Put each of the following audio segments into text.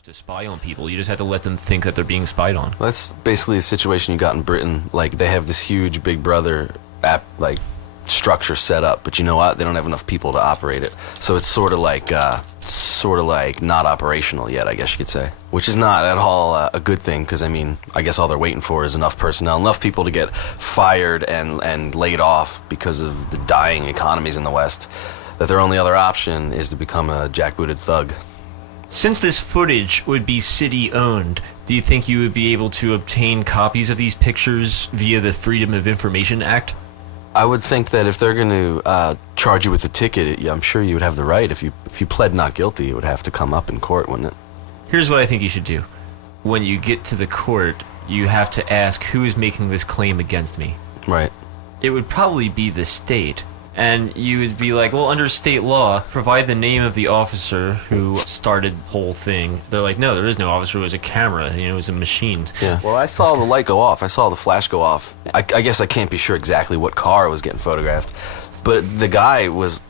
have to spy on people. You just have to let them think that they're being spied on. Well, that's basically the situation you got in Britain. Like, they have this huge Big Brother app, like, structure set up, but you know what? They don't have enough people to operate it. So it's sort of like not operational yet, I guess you could say. Which is not at all a good thing, because, I mean, I guess all they're waiting for is enough personnel, enough people to get fired and laid off because of the dying economies in the West, that their only other option is to become a jackbooted thug. Since this footage would be city-owned, do you think you would be able to obtain copies of these pictures via the Freedom of Information Act? I would think that if they're going to charge you with a ticket, I'm sure you would have the right. If you pled not guilty, it would have to come up in court, wouldn't it? Here's what I think you should do. When you get to the court, you have to ask who is making this claim against me. Right. It would probably be the state. And you would be like, well, under state law, provide the name of the officer who started the whole thing. They're like, no, there is no officer. It was a camera. You know, it was a machine. Yeah. Well, I saw the light go off. I saw the flash go off. I guess I can't be sure exactly what car was getting photographed. But the guy was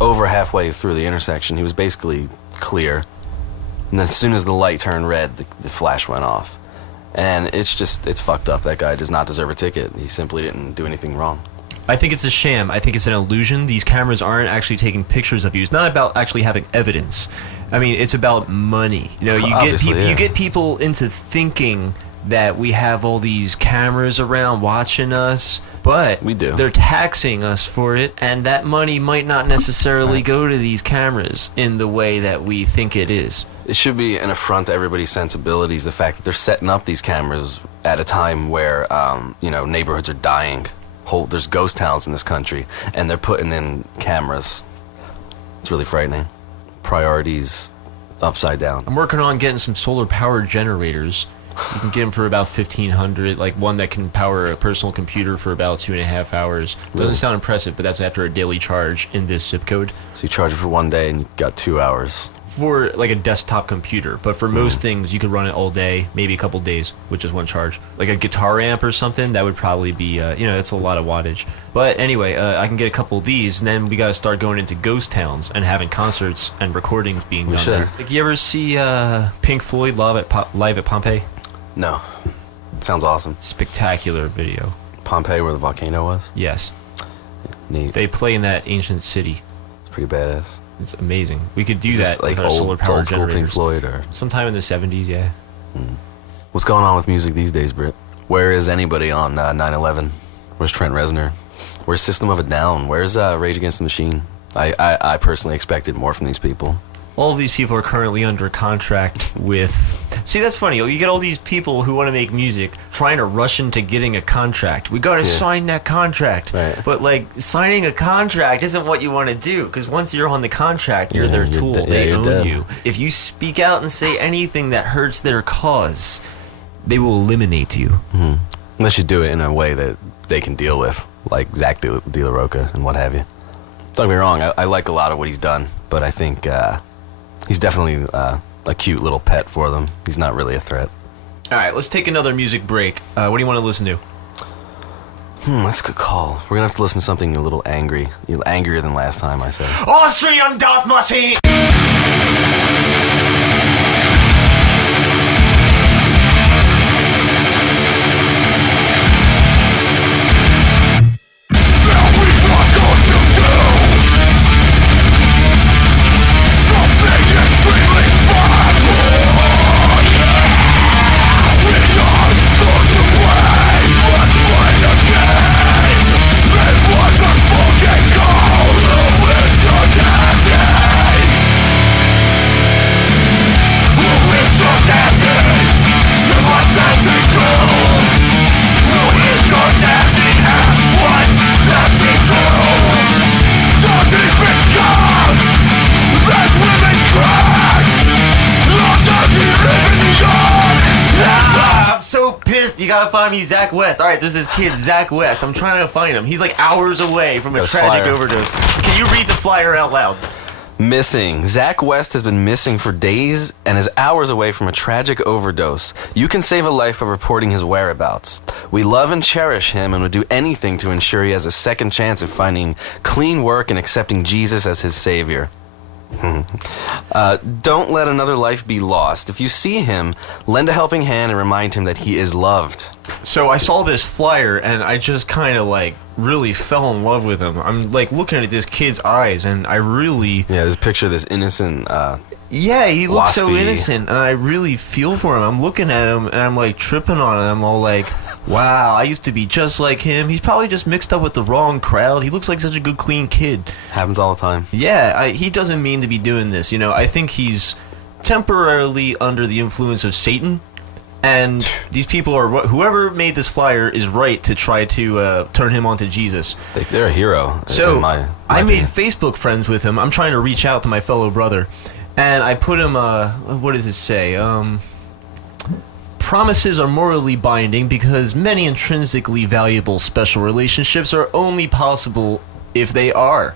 over halfway through the intersection. He was basically clear. And then as soon as the light turned red, the flash went off. And it's fucked up. That guy does not deserve a ticket. He simply didn't do anything wrong. I think it's a sham. I think it's an illusion. These cameras aren't actually taking pictures of you. It's not about actually having evidence. I mean, it's about money. You know, you get people into thinking that we have all these cameras around watching us, but we do. They're taxing us for it, and that money might not necessarily go to these cameras in the way that we think it is. It should be an affront to everybody's sensibilities, the fact that they're setting up these cameras at a time where, neighborhoods are dying. There's ghost towns in this country, and they're putting in cameras. It's really frightening. Priorities upside down. I'm working on getting some solar powered generators. You can get them for about $1,500, like one that can power a personal computer for about 2.5 hours. Doesn't sound impressive, but that's after a daily charge in this zip code. So you charge it for 1 day and you got 2 hours. For like a desktop computer, but for most things you could run it all day, maybe a couple days with just one charge. Like a guitar amp or something, that would probably be that's a lot of wattage. But anyway, I can get a couple of these, and then we got to start going into ghost towns and having concerts and recordings being done there. Like, you ever see Pink Floyd live at Pompeii? No. Sounds awesome. Spectacular video. Pompeii, where the volcano was? Yes. Neat. They play in that ancient city. It's pretty badass. It's amazing. We could do Is that like with our solar power old school generators. Pink Floyd, or Sometime in the 70s, yeah. What's going on with music these days, Britt? Where is anybody on 9/11? Where's Trent Reznor? Where's System of a Down? Where's Rage Against the Machine? I personally expected more from these people. All of these people are currently under contract with... See, that's funny. You get all these people who want to make music trying to rush into getting a contract. We got to sign that contract. Right. But, like, signing a contract isn't what you want to do, because once you're on the contract, you're their tool. They own dead. you. If you speak out and say anything that hurts their cause, they will eliminate you. Mm-hmm. Unless you do it in a way that they can deal with, like Zach De La Rocha and what have you. Don't get me wrong, I like a lot of what he's done, but I think he's definitely a cute little pet for them. He's not really a threat. All right, let's take another music break. What do you want to listen to? That's a good call. We're going to have to listen to something a little angrier than last time, I said. Austrian Death Machine! You gotta find me Zach West. Alright, there's this kid, Zach West. I'm trying to find him. He's like hours away from a tragic overdose. Can you read the flyer out loud? Missing. Zach West has been missing for days and is hours away from a tragic overdose. You can save a life by reporting his whereabouts. We love and cherish him and would do anything to ensure he has a second chance of finding clean work and accepting Jesus as his savior. Don't let another life be lost. If you see him, lend a helping hand and remind him that he is loved. So I saw this flyer and I just kind of like really fell in love with him. I'm like looking at this kid's eyes and I really... Yeah, this picture of this innocent... Yeah, he looks so waspy. innocent, and I really feel for him. I'm looking at him, and I'm like tripping on him. I'm all like, wow, I used to be just like him. He's probably just mixed up with the wrong crowd. He looks like such a good, clean kid. happens all the time. Yeah, he doesn't mean to be doing this. You know, I think he's temporarily under the influence of Satan, and these people are... Whoever made this flyer is right to try to turn him onto Jesus. They're a hero. So, in my I made opinion. Facebook friends with him. I'm trying to reach out to my fellow brother. And I put him, what does it say? Promises are morally binding because many intrinsically valuable special relationships are only possible if they are.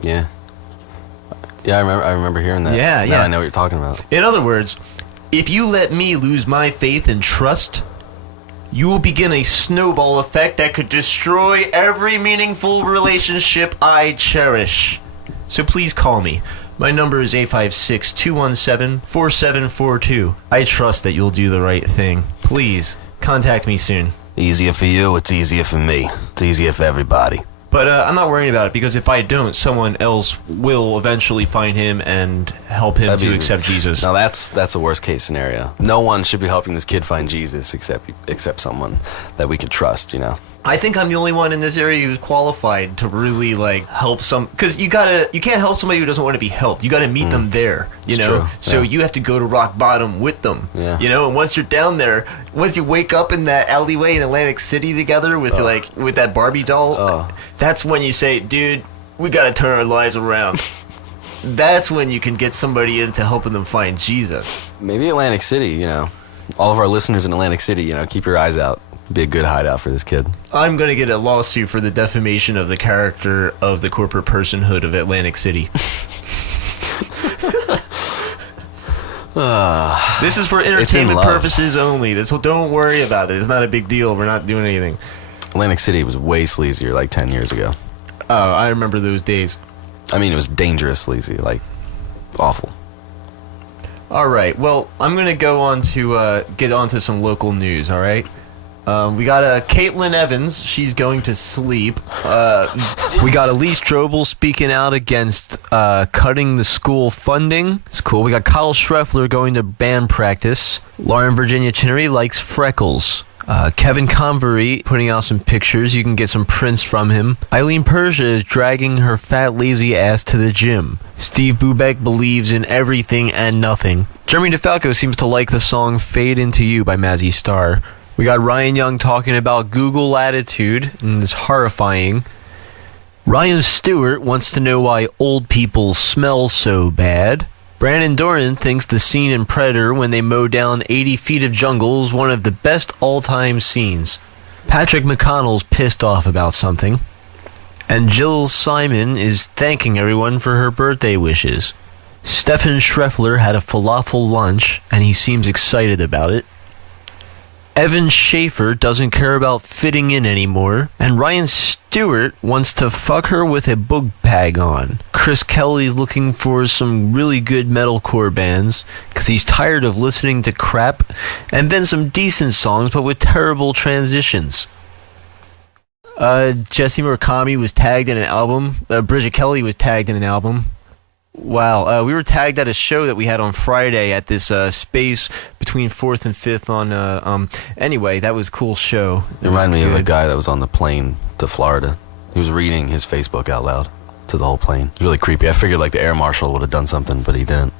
Yeah. Yeah, I remember hearing that. Yeah, Now yeah. I know what you're talking about. In other words, if you let me lose my faith and trust, you will begin a snowball effect that could destroy every meaningful relationship I cherish. So please call me. My number is 856-217-4742. I trust that you'll do the right thing. Please, contact me soon. Easier for you, it's easier for me. It's easier for everybody. But I'm not worrying about it, because if I don't, someone else will eventually find him and help him to accept Jesus. Now that's a worst case scenario. No one should be helping this kid find Jesus except someone that we could trust, you know. I think I'm the only one in this area who's qualified to really like help some, because you can't help somebody who doesn't want to be helped. You got to meet them there, you It's know. true, So yeah. you have to go to rock bottom with them, Yeah. you know. And once you're down there, once you wake up in that alleyway in Atlantic City together with with that Barbie doll, Oh. that's when you say, dude, we got to turn our lives around. That's when you can get somebody into helping them find Jesus. Maybe Atlantic City, you know. All of our listeners in Atlantic City, you know, keep your eyes out. Be a good hideout for this kid. I'm going to get a lawsuit for the defamation of the character of the corporate personhood of Atlantic City. This is for entertainment love. purposes only. Don't worry about it. It's not a big deal. We're not doing anything. Atlantic City was way sleazier like 10 years ago. Oh, I remember those days. I mean, it was dangerous sleazy, like awful. All right. Well, I'm going to go on to get onto some local news, all right? We got Caitlin Evans. She's going to sleep. We got Elise Strobel speaking out against cutting the school funding. It's cool. We got Kyle Schreffler going to band practice. Lauren Virginia Chinnery likes freckles. Kevin Convery putting out some pictures. You can get some prints from him. Eileen Persia is dragging her fat, lazy ass to the gym. Steve Bubeck believes in everything and nothing. Jeremy DeFalco seems to like the song Fade Into You by Mazzy Star. We got Ryan Young talking about Google attitude, and it's horrifying. Ryan Stewart wants to know why old people smell so bad. Brandon Doran thinks the scene in Predator when they mow down 80 feet of jungle is one of the best all-time scenes. Patrick McConnell's pissed off about something. And Jill Simon is thanking everyone for her birthday wishes. Stefan Schreffler had a falafel lunch, and he seems excited about it. Evan Schaefer doesn't care about fitting in anymore, and Ryan Stewart wants to fuck her with a book bag on. Chris Kelly's looking for some really good metalcore bands, because he's tired of listening to crap, and then some decent songs, but with terrible transitions. Jesse Murakami was tagged in an album. Bridget Kelly was tagged in an album. Wow, we were tagged at a show that we had on Friday at this space between 4th and 5th on, anyway, that was a cool show. It reminded me of a guy that was on the plane to Florida. He was reading his Facebook out loud to the whole plane. It was really creepy. I figured like the air marshal would have done something, but he didn't.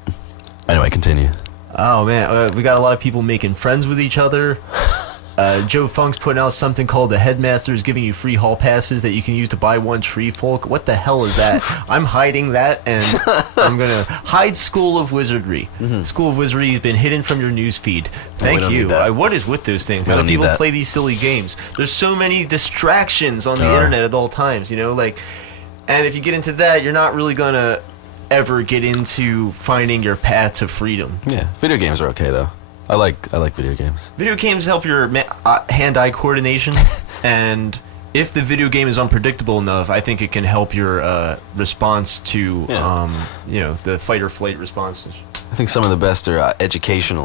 Anyway, continue. Oh, man, we got a lot of people making friends with each other. Joe Funk's putting out something called the Headmaster is giving you free hall passes that you can use to buy one tree folk. What the hell is that? I'm hiding that, and I'm going to hide School of Wizardry. School of Wizardry has been hidden from your news feed. Thank don't you. need that. What is with those things? We Why don't do need people that. play these silly games? There's so many distractions on the There are. internet at all times, you know? Like, and if you get into that, you're not really going to ever get into finding your path to freedom. Yeah, video games are okay though. I like video games. Video games help your hand-eye coordination, and if the video game is unpredictable enough, I think it can help your response to Yeah. the fight or flight responses. I think some of the best are educational